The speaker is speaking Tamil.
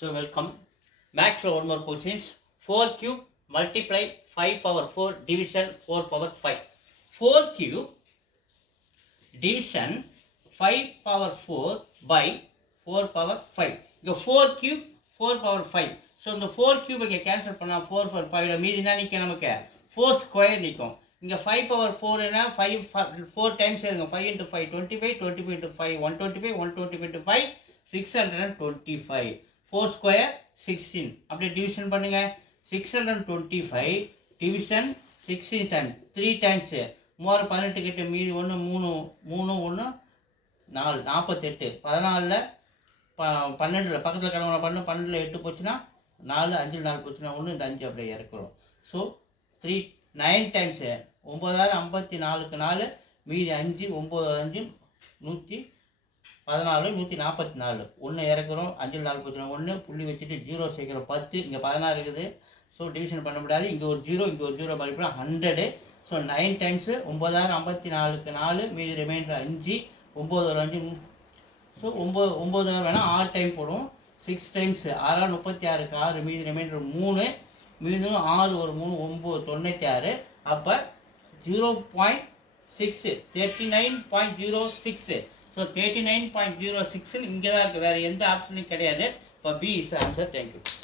So welcome. Max one more questions. 4 cube multiply 5 power 4 division 4 power 5. 4 cube division 5 power 4 by 4 power 5. The 4 cube 4 power 5. So the 4 cube I cancel பண்ணா 4 for 5 மீதி என்ன நிக்கும் நமக்கு 4 square நிக்கும். இங்க 5 power 4 என்ன 5 4 times எழுதுங்க 5 into 5 25 25 into 5 125 125 into 5 625 4 square 16 அப்படியே டிவிஷன் பண்ணுங்க 625 டிவிஷன் 16 times 3 times 3 18 கிட்ட மீதி 1 3 3 1 4 48 14ல 12ல பக்கத்துல கடவுன பண்ணு 12ல 8 போச்சுனா 4 5 4 போச்சுனா 1 இந்த 5 அப்படியே இறக்குறோம் சோ 3 9 times 9054 க்கு 4 மீதி 5 9 5 114 144 1 இறக்குறோம் 5 4 போச்சுனா 1 புள்ளி வச்சிட்டு 0 சேர்க்கறோம் 10 இங்க 16 இருக்குது சோ டிவிஷன் பண்ண முடியாது இங்க ஒரு 0 இங்க ஒரு 0 மல்டிப்ளை 100 சோ 9 times 9054 க்கு 4 மீதி ரிமைண்டர் 5 9 ஒரு 5 சோ 9 வேணா 6 டைம் போடுவோம் 6 times 6 36 க்கு 6 மீதி ரிமைண்டர் 3 மீதி 6 ஒரு 3 9 96 அப்ப 0.6 39.06 so 39.06 இங்க தான் இருக்கு வேற எந்த ஆப்ஷனும் கிடையாது for B is the answer. Thank you.